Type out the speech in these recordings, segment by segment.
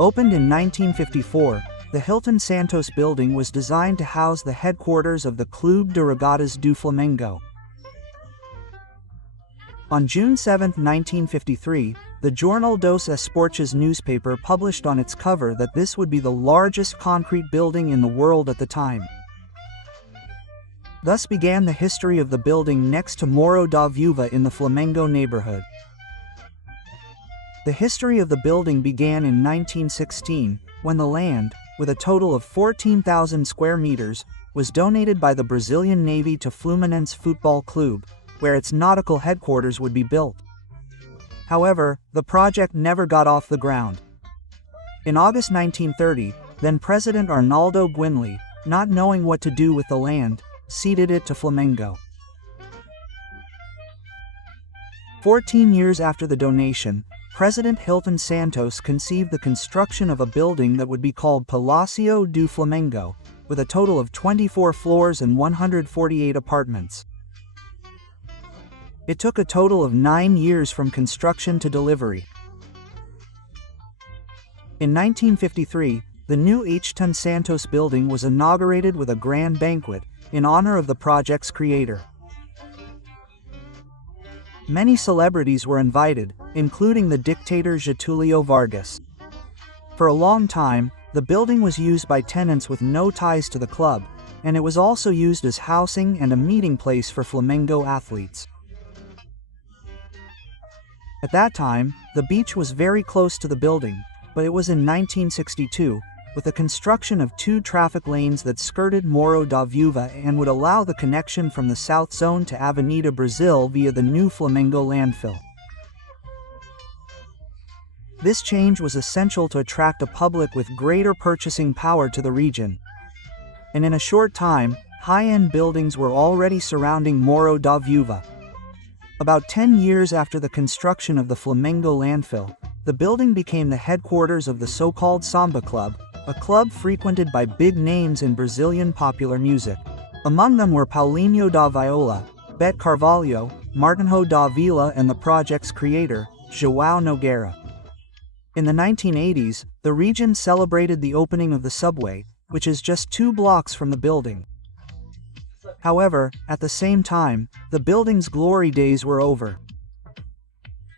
Opened in 1954, the Hilton Santos Building was designed to house the headquarters of the Clube de Regatas do Flamengo. On June 7, 1953, the Jornal dos Esportes newspaper published on its cover that this would be the largest concrete building in the world at the time. Thus began the history of the building next to Morro da Viúva in the Flamengo neighborhood. The history of the building began in 1916, when the land, with a total of 14,000 square meters, was donated by the Brazilian Navy to Fluminense Football Club, where its nautical headquarters would be built. However, the project never got off the ground. In August 1930, then President Arnaldo Guinle, not knowing what to do with the land, ceded it to Flamengo. 14 years after the donation, President Hilton Santos conceived the construction of a building that would be called Palácio do Flamengo, with a total of 24 floors and 148 apartments. It took a total of 9 years from construction to delivery. In 1953, the new Hilton Santos Building was inaugurated with a grand banquet in honor of the project's creator. Many celebrities were invited, including the dictator Getúlio Vargas. For a long time, the building was used by tenants with no ties to the club, and it was also used as housing and a meeting place for Flamengo athletes. At that time, the beach was very close to the building, but it was in 1962, with the construction of 2 traffic lanes that skirted Morro da Viúva and would allow the connection from the South Zone to Avenida Brasil via the new Flamengo landfill. This change was essential to attract a public with greater purchasing power to the region. And in a short time, high-end buildings were already surrounding Morro da Viúva. About 10 years after the construction of the Flamengo landfill, the building became the headquarters of the so-called Samba Club, a club frequented by big names in Brazilian popular music. Among them were Paulinho da Viola, Bet Carvalho, Martinho da Vila and the project's creator, João Nogueira. In the 1980s, the region celebrated the opening of the subway, which is just 2 blocks from the building. However, at the same time, the building's glory days were over.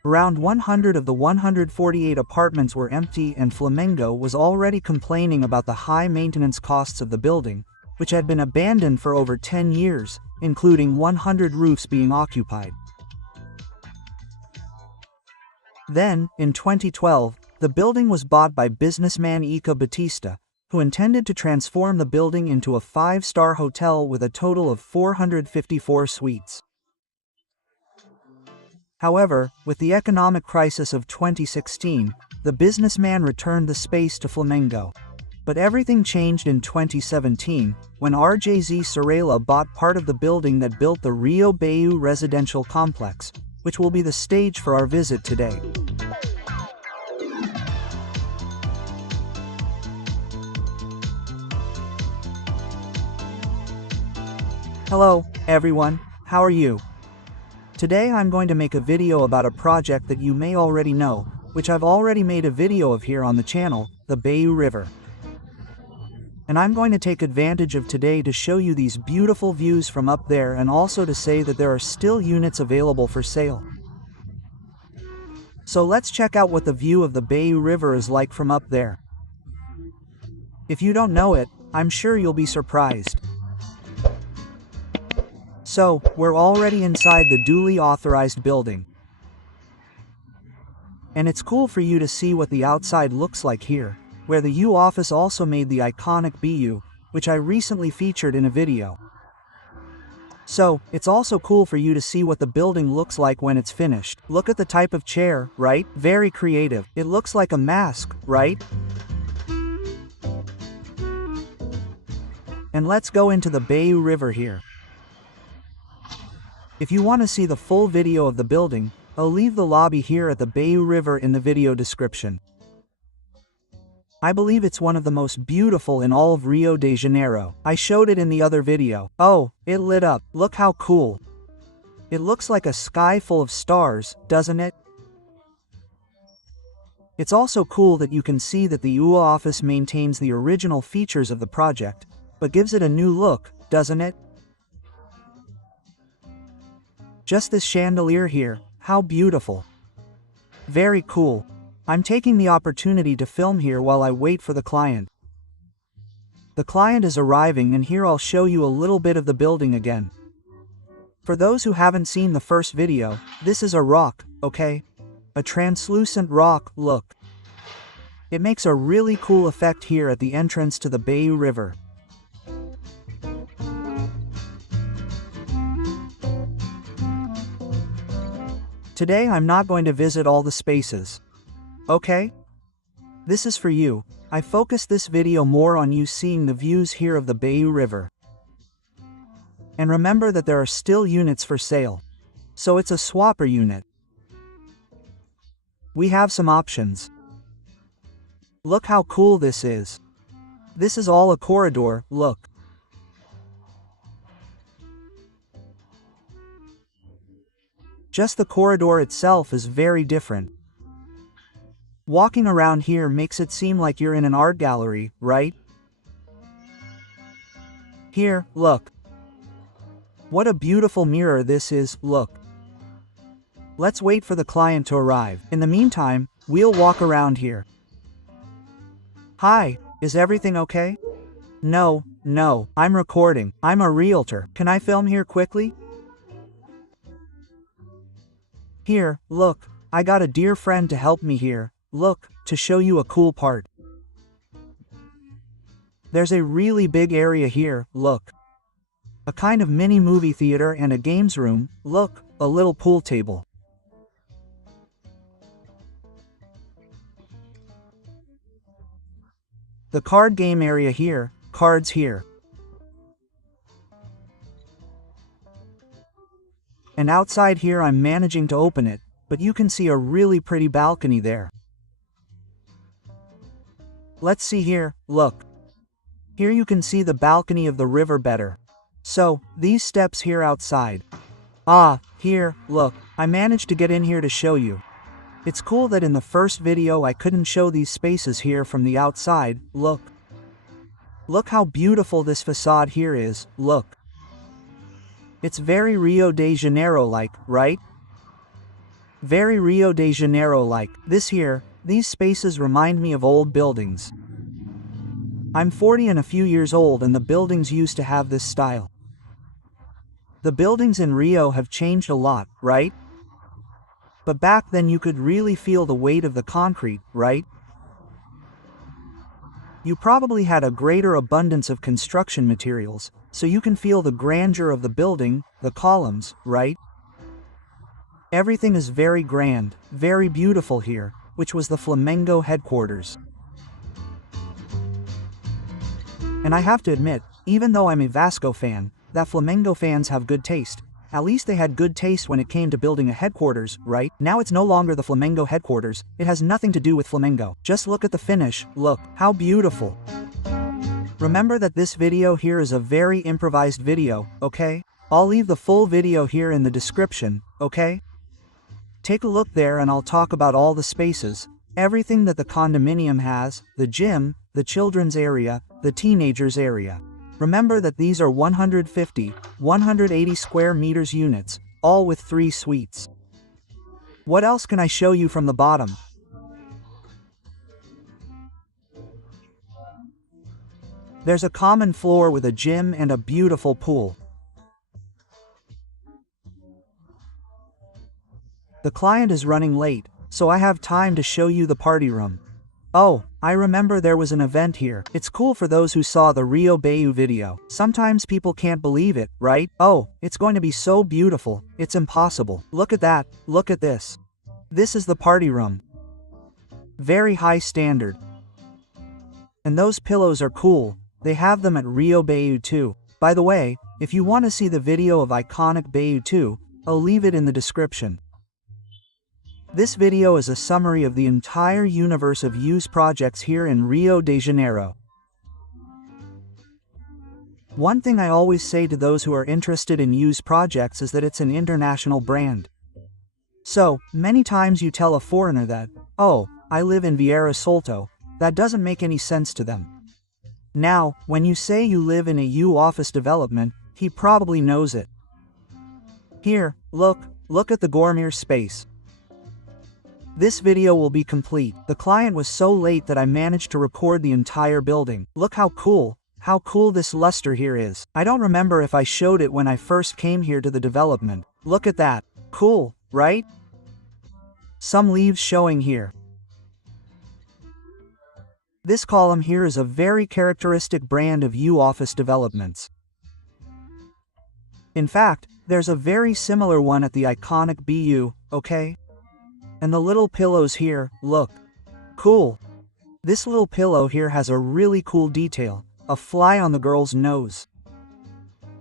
Around 100 of the 148 apartments were empty and Flamengo was already complaining about the high maintenance costs of the building, which had been abandoned for over 10 years, including 100 roofs being occupied. Then, in 2012, the building was bought by businessman Ica Batista, who intended to transform the building into a 5-star hotel with a total of 454 suites. However, with the economic crisis of 2016, the businessman returned the space to Flamengo. But everything changed in 2017, when RJZ Cirela bought part of the building that built the Rio By Yoo residential complex, which will be the stage for our visit today. Hello, everyone, how are you? Today I'm going to make a video about a project that you may already know, which I've already made a video of here on the channel, the By Yoo River. And I'm going to take advantage of today to show you these beautiful views from up there and also to say that there are still units available for sale. So let's check out what the view of the By Yoo River is like from up there. If you don't know it, I'm sure you'll be surprised. So, we're already inside the duly authorized building. And it's cool for you to see what the outside looks like here, where the U office also made the iconic By Yoo, which I recently featured in a video. So, it's also cool for you to see what the building looks like when it's finished. Look at the type of chair, right? Very creative. It looks like a mask, right? And let's go into the By Yoo River here. If you want to see the full video of the building, I'll leave the lobby here at the By Yoo River in the video description. I believe it's one of the most beautiful in all of Rio de Janeiro. I showed it in the other video. Oh, it lit up. Look how cool. It looks like a sky full of stars, doesn't it? It's also cool that you can see that the UA office maintains the original features of the project, but gives it a new look, doesn't it? Just this chandelier here, how beautiful. Very cool. I'm taking the opportunity to film here while I wait for the client. The client is arriving, and here I'll show you a little bit of the building again. For those who haven't seen the first video, this is a rock, okay? A translucent rock, look. It makes a really cool effect here at the entrance to the By Yoo River. Today I'm not going to visit all the spaces. Okay? This is for you. I focused this video more on you seeing the views here of the By Yoo River. And remember that there are still units for sale. So it's a swapper unit. We have some options. Look how cool this is. This is all a corridor, look. Just the corridor itself is very different. Walking around here makes it seem like you're in an art gallery, right? Here, look. What a beautiful mirror this is, look. Let's wait for the client to arrive. In the meantime, we'll walk around here. Hi, is everything okay? No, I'm recording. I'm a realtor. Can I film here quickly? Here, look, I got a dear friend to help me here, look, to show you a cool part. There's a really big area here, look. A kind of mini movie theater and a games room, look, a little pool table. The card game area here, cards here. And outside here I'm managing to open it, but you can see a really pretty balcony there. Let's see here, look. Here you can see the balcony of the river better. So, these steps here outside. Ah, here, look, I managed to get in here to show you. It's cool that in the first video I couldn't show these spaces here from the outside, look. Look how beautiful this facade here is, look. It's very Rio de Janeiro-like, right? Very Rio de Janeiro-like. These spaces remind me of old buildings. I'm 40 and a few years old, and the buildings used to have this style. The buildings in Rio have changed a lot, right? But back then you could really feel the weight of the concrete, right? You probably had a greater abundance of construction materials, so you can feel the grandeur of the building, the columns, right? Everything is very grand, very beautiful here, which was the Flamengo headquarters. And I have to admit, even though I'm a Vasco fan, that Flamengo fans have good taste. At least they had good taste when it came to building a headquarters, right? Now it's no longer the Flamengo headquarters, it has nothing to do with Flamengo. Just look at the finish, look, how beautiful. Remember that this video here is a very improvised video, okay? I'll leave the full video here in the description, okay? Take a look there and I'll talk about all the spaces, everything that the condominium has, the gym, the children's area, the teenagers area. Remember that these are 150, 180 square meters units, all with 3 suites. What else can I show you from the bottom? There's a common floor with a gym and a beautiful pool. The client is running late, so I have time to show you the party room. Oh, I remember there was an event here. It's cool for those who saw the Rio By Yoo video. Sometimes people can't believe it, right? Oh, it's going to be so beautiful, it's impossible. Look at that, look at this. This is the party room. Very high standard. And those pillows are cool, they have them at Rio By Yoo too. By the way, if you want to see the video of iconic By Yoo too, I'll leave it in the description. This video is a summary of the entire universe of Yoo's projects here in Rio de Janeiro. One thing I always say to those who are interested in Yoo's projects is that it's an international brand. So, many times you tell a foreigner that, oh, I live in Vieira Solto, that doesn't make any sense to them. Now, when you say you live in a U office development, he probably knows it. Here, look at the gourmet space. This video will be complete. The client was so late that I managed to record the entire building. Look how cool this luster here is. I don't remember if I showed it when I first came here to the development. Look at that. Cool, right? Some leaves showing here. This column here is a very characteristic brand of U office developments. In fact, there's a very similar one at the iconic BU, okay? And the little pillows here, look. Cool. This little pillow here has a really cool detail, a fly on the girl's nose.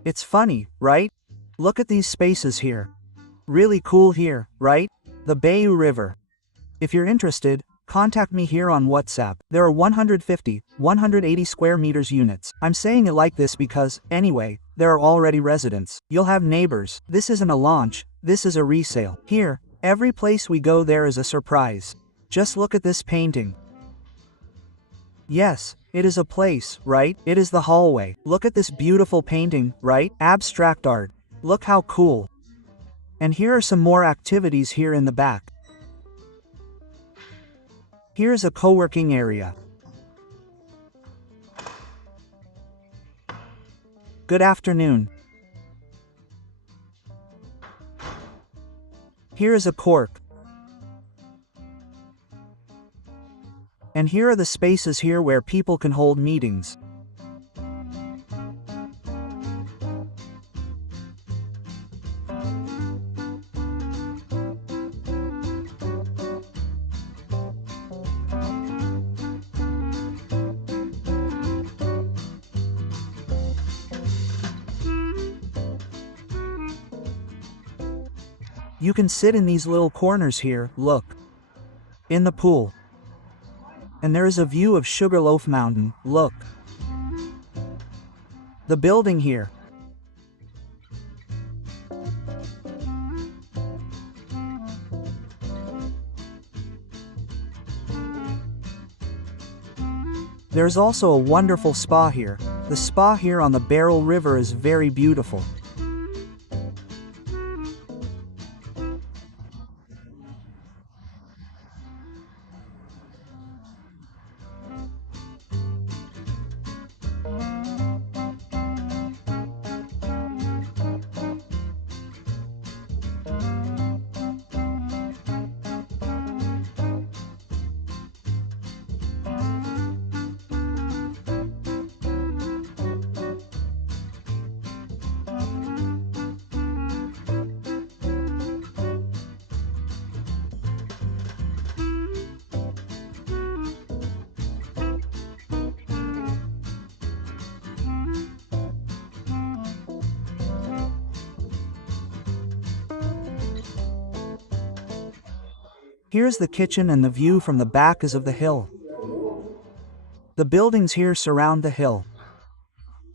It's funny, right? Look at these spaces here. Really cool here, right? The Bayou River. If you're interested, contact me here on WhatsApp. There are 150, 180 square meters units. I'm saying it like this because, anyway, there are already residents. You'll have neighbors. This isn't a launch, this is a resale. Here, every place we go there is a surprise. Just look at this painting. Yes, it is a place, right? It is the hallway. Look at this beautiful painting, right? Abstract art. Look how cool. And here are some more activities here in the back. Here's a co-working area. Good afternoon. Here is a cork. And here are the spaces here where people can hold meetings. You can sit in these little corners here, look. In the pool. And there is a view of Sugarloaf Mountain, look. The building here. There's also a wonderful spa here. The spa here on the Beryl River is very beautiful. Here's the kitchen and the view from the back is of the hill. The buildings here surround the hill.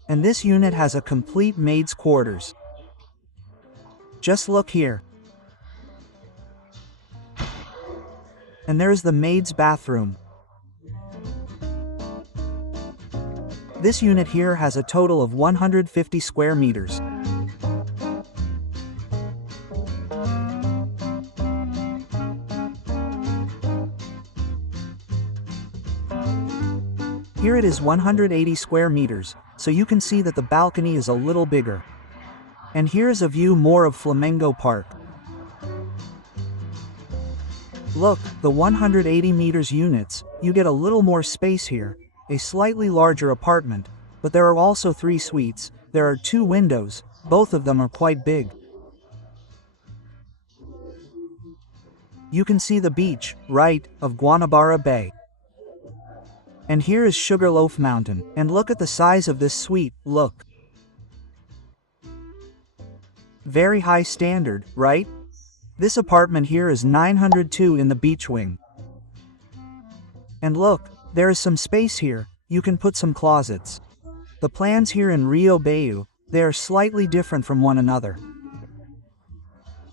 And this unit has a complete maid's quarters. Just look here. And there's the maid's bathroom. This unit here has a total of 150 square meters. Here it is 180 square meters, so you can see that the balcony is a little bigger. And here's a view more of Flamengo Park. Look, the 180 meters units, you get a little more space here, a slightly larger apartment, but there are also 3 suites, there are 2 windows, both of them are quite big. You can see the beach, right, of Guanabara Bay. And here is Sugarloaf Mountain, and look at the size of this suite, look. Very high standard, right? This apartment here is 902 in the beach wing. And look, there is some space here, you can put some closets. The plans here in Rio By Yoo, they are slightly different from one another.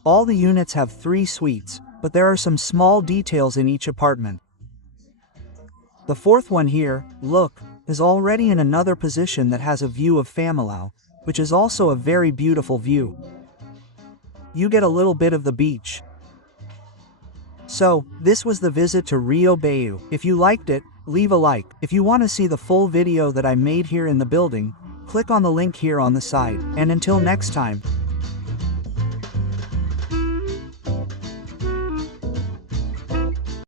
All the units have 3 suites, but there are some small details in each apartment. The fourth one here, look, is already in another position that has a view of Familao, which is also a very beautiful view. You get a little bit of the beach. So, this was the visit to Rio By Yoo. If you liked it, leave a like. If you want to see the full video that I made here in the building, click on the link here on the side. And until next time,